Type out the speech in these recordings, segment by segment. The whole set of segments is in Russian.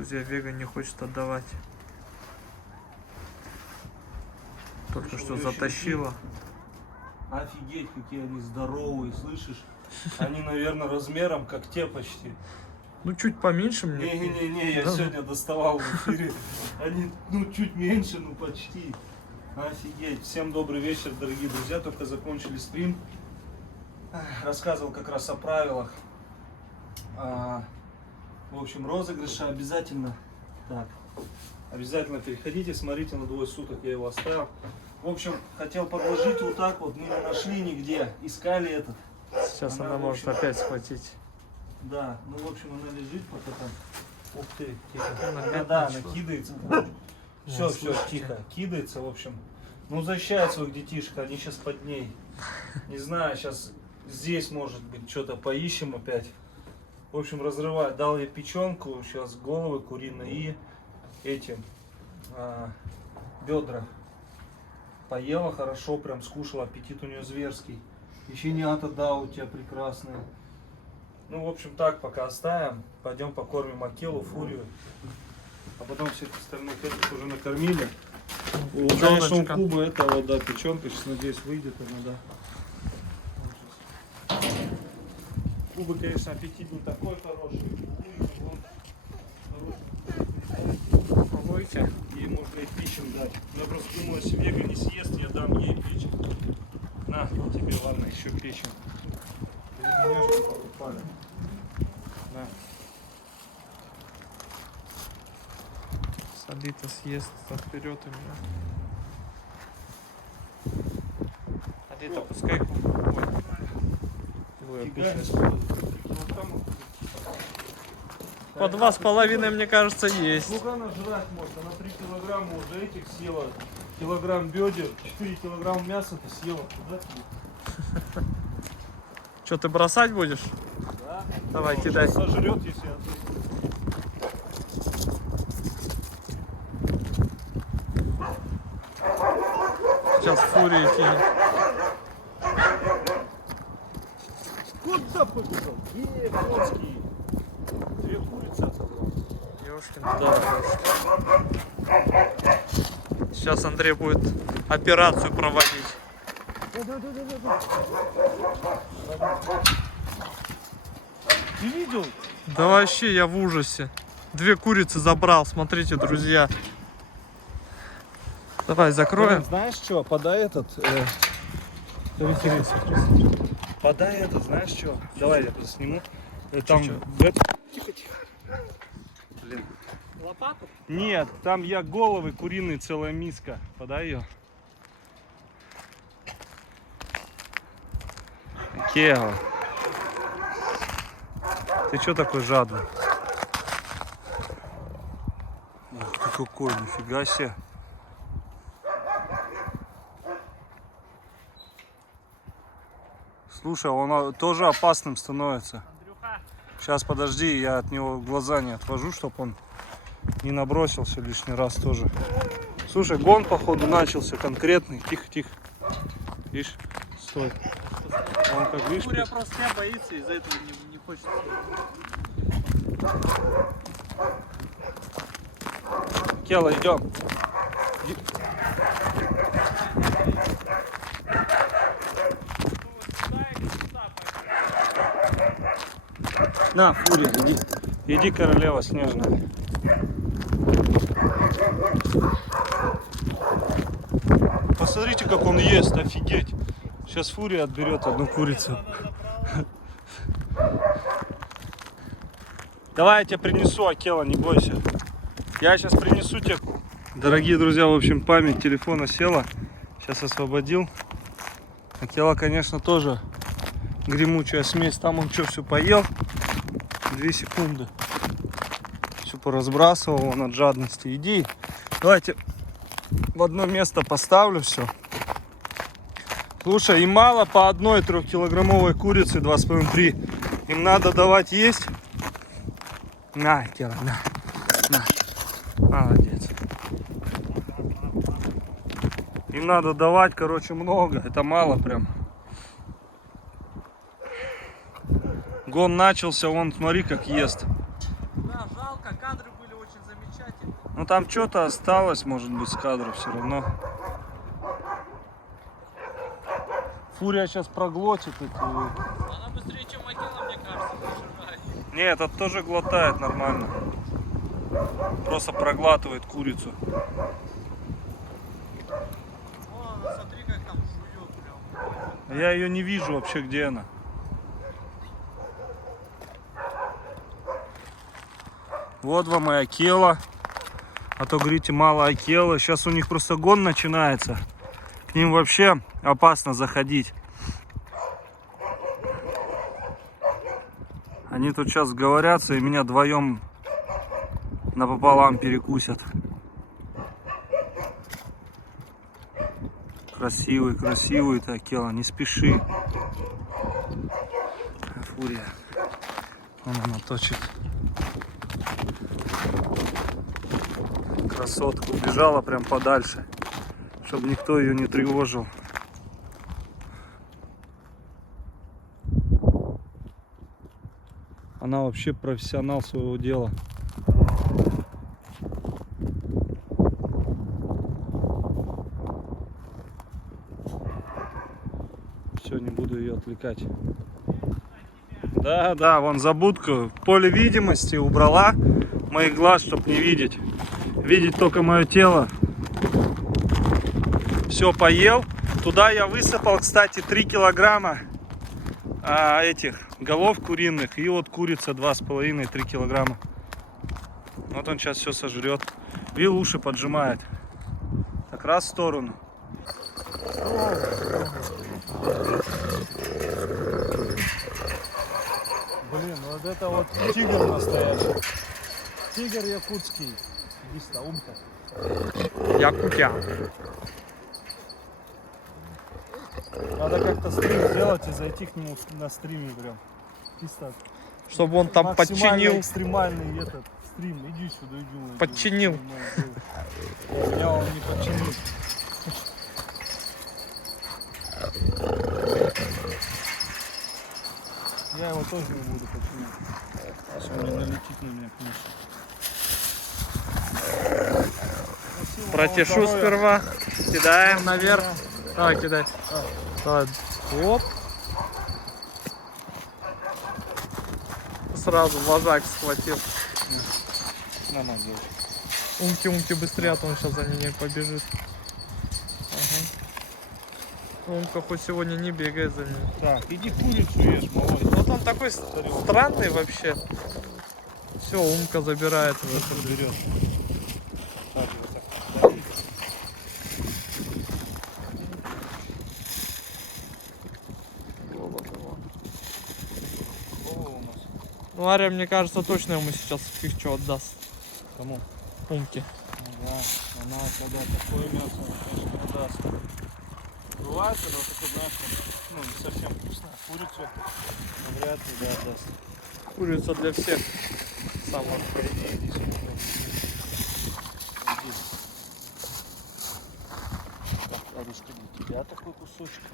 Друзья, Вега не хочет отдавать. Только что затащила. Офигеть, какие они здоровые, слышишь? Они, наверное, размером как те почти. Ну, чуть поменьше мне. Не-не-не, я сегодня доставал в эфире. Они, ну, чуть меньше, ну, почти. Офигеть. Всем добрый вечер, дорогие друзья. Только закончили стрим. Рассказывал как раз о правилах. В общем, розыгрыша обязательно. Так. Обязательно переходите, смотрите на двое суток, я его оставил. В общем, хотел подложить вот так вот, мы не нашли нигде, искали этот. Сейчас она может опять схватить. Да, ну в общем она лежит пока там. Ух ты, тихо. Она Да, начала. она кидается. Все, тихо, кидается, в общем. Ну защищает своих детишек, они сейчас под ней. Не знаю, сейчас здесь может быть что-то поищем опять. В общем, разрывает. Дал ей печенку, сейчас головы куриные и этим бедра. Поела хорошо, прям скушала, аппетит у нее зверский. Печенята, да, у тебя прекрасные. Ну, в общем, так пока оставим. Пойдем покормим Акелу, Фурию. А потом всех остальных этих уже накормили. Конечно, у Кубы это вот, да, печенка. Сейчас, надеюсь, выйдет она, да. Кубы, конечно, аппетит не такой хороший. Попробуйте. Ей можно и печень дать. Я просто думаю, если Вега не съест, я дам ей печень. На, тебе, ладно, еще печень. Пельменяшку покупали. На. Сабита съест вперед у меня. Сабита, пускай по 2,5, мне кажется, есть. Сколько она жрать может? Она 3 килограмма уже этих съела. Килограмм бедер, 4 килограмма мяса ты съела. Куда тебе? Что, ты бросать будешь? Да? Давай, Ну, кидай. сейчас сожрет, если отпустит. Сейчас фурии кинет. Куда побежал? Конский. 2 курицы отобрал. Ёшкин, да, сейчас Андрей будет операцию проводить. Ты видел? Да вообще, я в ужасе. 2 курицы забрал, смотрите, друзья. Давай, закроем. Знаешь что, подай этот... Подай этот, знаешь что? Давай я просто сниму. Там... Тихо, тихо. Блин. Лопату? Нет, там я головы куриные, целая миска. Подай ее. Кео. Ты что такой жадный? Ух ты какой, нифига себе. Слушай, он тоже опасным становится. Андрюха. Сейчас подожди, я от него глаза не отвожу, чтобы он не набросился лишний раз тоже. Слушай, гон походу начался конкретный. Тихо, тихо. Видишь? Стой. Он как видишь. Фурия просто тебя боится, из-за этого не хочет. Кела, идем. На, Фурия, иди. Иди, королева снежная. Посмотрите, как он ест, офигеть. Сейчас Фурия отберет одну курицу. Давай я тебе принесу, Акела, не бойся. Я сейчас принесу тебе. Дорогие друзья, в общем, память телефона села. Сейчас освободил. Акела, конечно, тоже гремучая смесь. Там он что, все поел? 2 секунды. Все поразбрасывал он от жадности. Иди. Давайте в одно место поставлю все. Слушай, им мало по одной 3-килограммовой курице 2,5-3. Им надо давать есть. На, Кела, на. Молодец. Им надо давать, короче, много. Это мало прям. Гон начался, вон, смотри, как ест. Да, жалко, кадры были очень Ну там что-то осталось, может быть, с кадра все равно. Фурия сейчас проглотит эти. Она быстрее, чем Акела, мне кажется, пожирает. Не, этот тоже глотает нормально. Просто проглатывает курицу. Вон она, смотри, как там жует прям. Я ее не вижу вообще, где она. Вот вам и Акела. А то, говорите, мало Акелы. Сейчас у них просто гон начинается. К ним вообще опасно заходить. Они тут сейчас сговорятся и меня вдвоем напополам перекусят. Красивый, красивый ты, Акела, не спеши. Фурия. Вон она точит. Красотка убежала прям подальше, чтобы никто ее не тревожил. Она вообще профессионал своего дела. Все, не буду ее отвлекать. Да, да, вон за будку. Поле видимости убрала моих глаз, чтобы не видеть. Видеть только мое тело. Все, поел. Туда я высыпал, кстати, 3 килограмма этих голов куриных. И вот курица 2,5-3 килограмма. Вот он сейчас все сожрет. Вил уши поджимает. Так раз в сторону. Блин, вот это вот тигр настоящий. Тигр якутский. Иди сюда, умка. Якутя. Надо как-то стрим сделать и зайти к нему на стриме прям. Чисто. Чтобы он там Максимально подчинил. экстремальный этот стрим. Иди сюда, иди. Подчинил. Меня он не подчинил. Я его тоже не буду подчинять. Если он не налетит на меня, конечно. Протешу сперва. Кидаем наверх. Давай, кидай. Давай. Оп. Сразу вожак схватил. Нормально делать. Умки быстрее, а то он сейчас за ними побежит. Ага. Умка хоть сегодня не бегает за ним. Так, иди курицу ешь, малой. Вот он такой странный вообще. Все, Умка забирает. Вот берет. Ну, Ария, мне кажется, точно ему сейчас фигчу отдаст. Кому? Умке. Ну да, она когда такое мясо, конечно, не даст. Бывает, когда вот такое, знаешь, ну, не совсем вкусное. Курицу вряд ли, да, даст. Курица для всех. Самое. Иди сюда. Иди. Так, рядышком для тебя такой кусочек.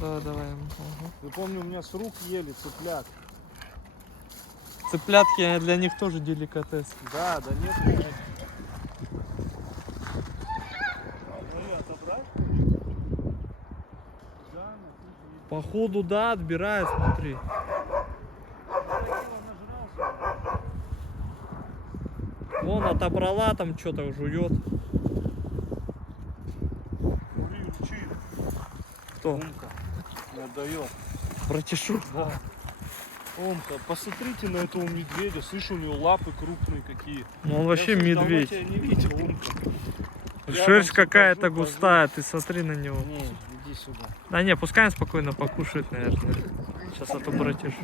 Да, давай. Ага. Я помню, у меня с рук ели цыплят. Цыплятки для них тоже деликатес. Да, да нет, нет. Отобрать? Да, Походу, да, отбирает, смотри. Вон отобрала, там что-то жует. Кто? Умка не отдает. Братишу. Да. Умка, посмотрите на этого медведя. Слышь, у него лапы крупные какие. Ну он вообще Я давно медведь. тебя не видел, Умка. Шерсть Рядом какая-то покажу, густая, ты смотри на него. Не, иди сюда. Да не, пускай он спокойно покушает, наверное. Сейчас это братиш.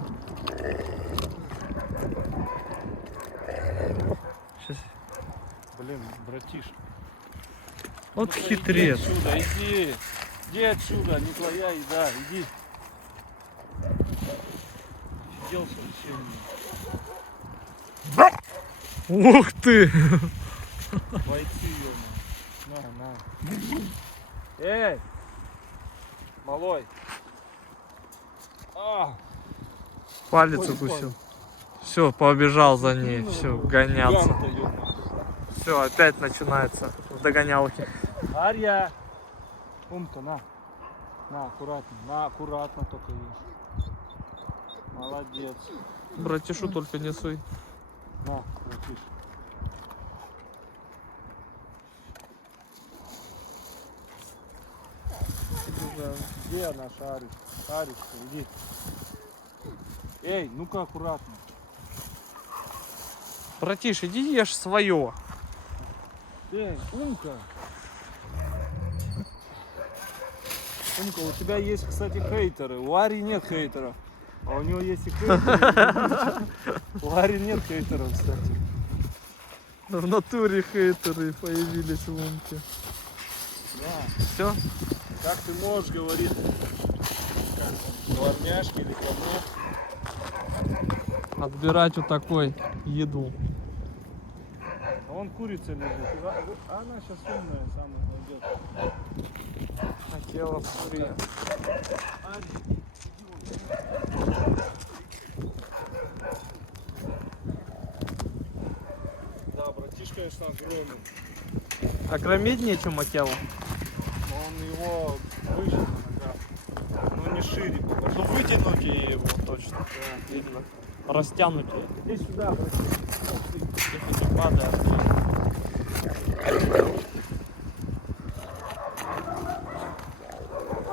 Сейчас. Блин, братиш. Вот Ну-ка, хитрец. Иди отсюда, иди. Иди отсюда, не твоя еда, иди. Офигелся вообще. Ух ты! Бойцы, ёма. На. Эй! Малой. Палец Ой, укусил. Все, побежал за ней. Все, гоняться. Гиганта, ёма. Все, опять начинается в догонялке. Ария! Умка, на. На, аккуратно только ешь. Молодец. Братишу только не суй. На, братиш. Где наша Ариш? Аришка, иди. Эй, ну-ка аккуратно. Братиш, иди ешь свое. Эй, Умка. Умка, у тебя есть, кстати, хейтеры. У Ари нет хейтеров. А у него есть и хейтеры. У Ари нет хейтеров, кстати. В натуре хейтеры появились в Умке. Да. Все? Как ты можешь говорить? Дворняжки или кому? Отбирать вот такой еду. А вон курица лежит. А она сейчас умная, самая пойдет. Хотела фурия. Да, братиш, конечно, огромный. А кормить нечем Акела? Но он его выше на ногах. Но не шире. Ну вытянуть его точно. Да. Видно. Растянуть. Иди сюда, братиш. Если не падает.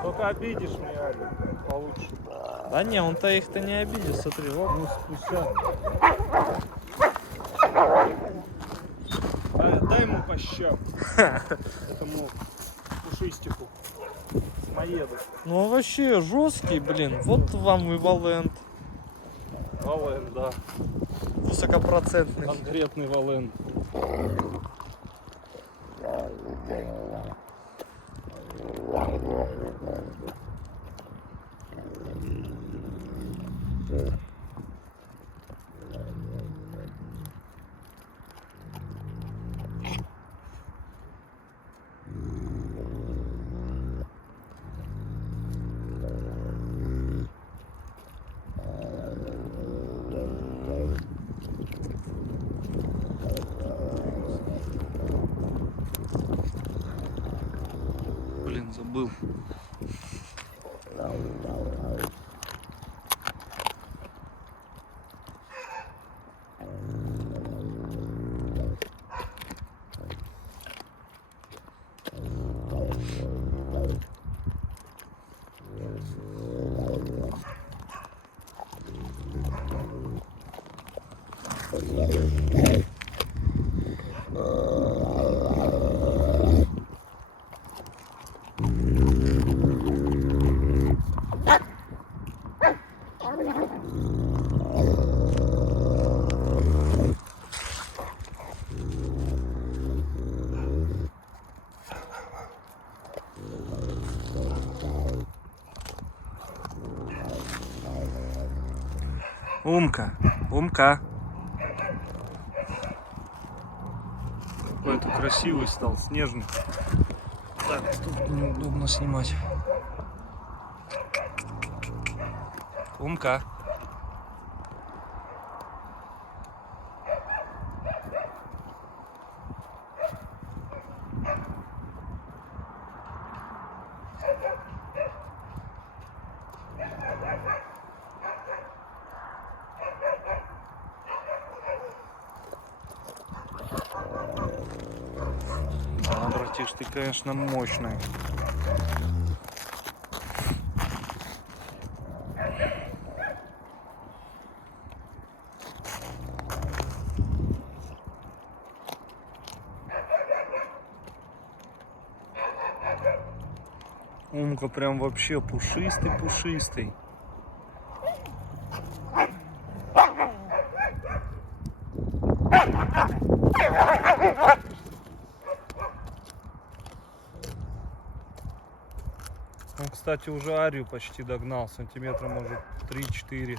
Только обидишь меня, Ари, получше. Да не, он-то их-то не обидит, смотри, вот. Ну, спустя. Дай ему по щам. Этому пушистику. Самоеду. Ну он вообще жесткий, блин. Вот вам и Валент. Вален, да. Высокопроцентный. Конкретный Вален. Блин, забыл. Умка, Умка. Какой ты красивый стал, снежный. Так, тут неудобно снимать. Умка. Да, братиш, ты, конечно, мощный. Умка прям вообще пушистый-пушистый. Он, кстати, уже Арию почти догнал, сантиметра может 3-4.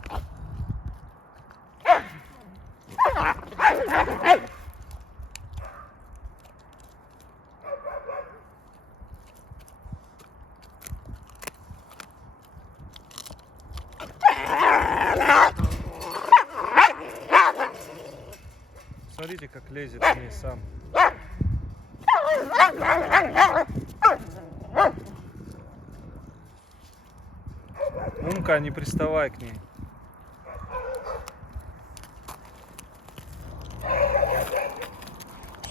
Смотрите, как лезет к ней сам. Умка, не приставай к ней.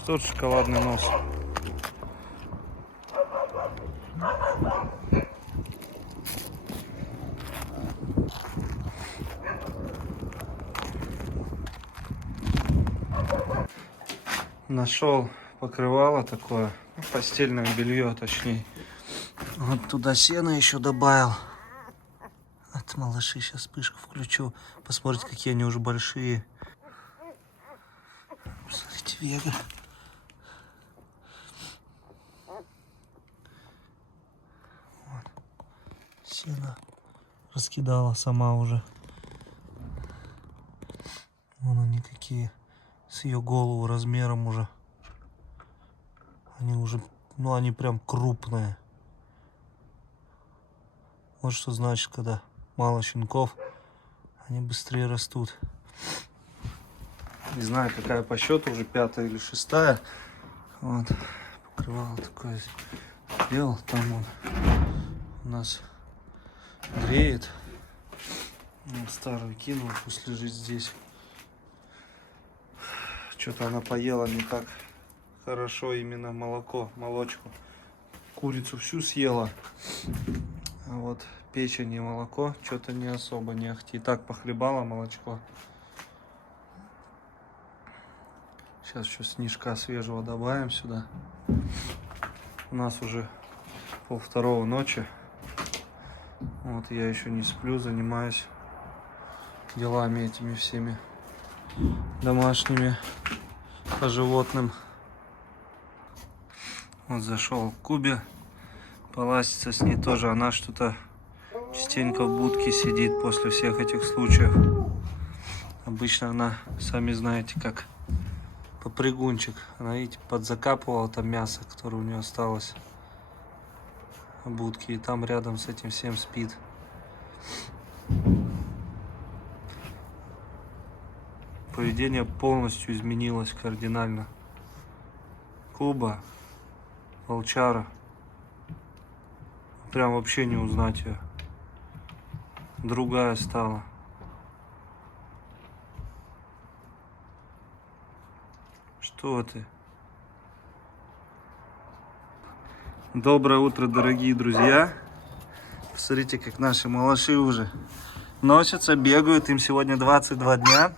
Что ж, шоколадный нос. Нашел покрывало такое, постельное белье, точнее. Вот туда сено еще добавил. От малыши сейчас вспышку включу. Посмотрите, какие они уже большие. Смотрите, Вега. Вот. Сено раскидала сама уже. Вон они какие. С ее голову размером уже. Они уже, ну они прям крупные. Вот что значит, когда мало щенков, они быстрее растут. Не знаю, какая по счету, уже 5-я или 6-я. Вот, покрывало такое сделал. Там он у нас греет. Вот, старую кинул, пусть лежит здесь. Что-то она поела не так хорошо, именно молочку. Курицу всю съела. А вот печень и молоко что-то не особо не ахти. И так похлебала молочко. Сейчас еще снежка свежего добавим сюда. У нас уже 1:30 ночи. Вот я еще не сплю, занимаюсь делами этими всеми домашними по животным. Вот зашел к Кубе полазиться с ней тоже. Она что-то частенько в будке сидит после всех этих случаев. Обычно она, сами знаете, как попрыгунчик. Она, видите, подзакапывала там мясо, которое у нее осталось в будке. И там рядом с этим всем спит. Поведение полностью изменилось кардинально. Куба, волчара. Прям вообще не узнать ее. Другая стала. Что ты? Доброе утро, дорогие друзья. Посмотрите, как наши малыши уже носятся, бегают. Им сегодня 22 дня.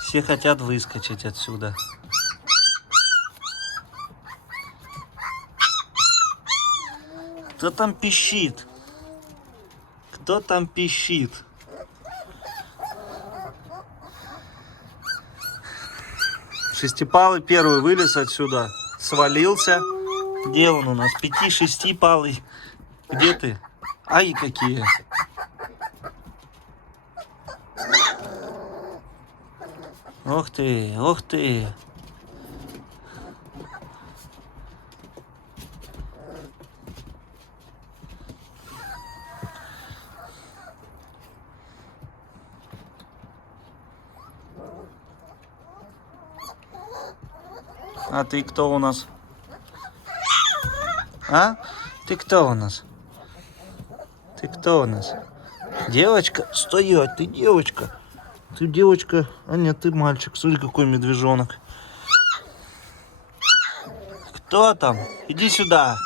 Все хотят выскочить отсюда. Кто там пищит? Кто там пищит? Шестипалый первый вылез отсюда, свалился. Где он у нас? 5-6-палый. Где ты? Ай, какие! Ох ты, ох ты! А ты кто у нас? А? Ты кто у нас? Ты кто у нас? Девочка? Стоять, ты девочка. Ты девочка, а нет, ты мальчик. Смотри, какой медвежонок. Кто там? Иди сюда.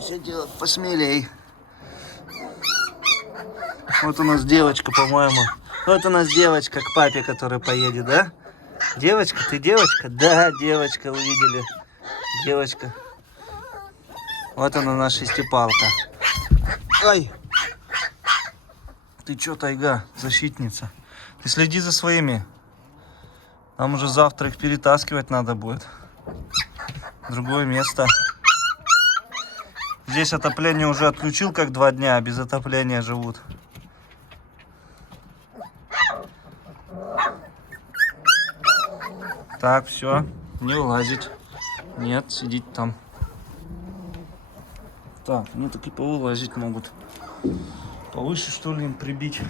Все делать посмелей. Вот у нас девочка, по-моему. Вот у нас девочка к папе, которая поедет, да? Девочка, ты девочка? Да, девочка, вы видели. Девочка. Вот она, наша шестипалка. Ай! Ты чё, тайга, защитница? Ты следи за своими. Нам уже завтра их перетаскивать надо будет. В другое место. Здесь отопление уже отключил, как 2 дня, а без отопления живут. Так, все, не вылазить. Нет, сидеть там. Так, ну так и повылазить могут. Повыше, что ли, им прибить.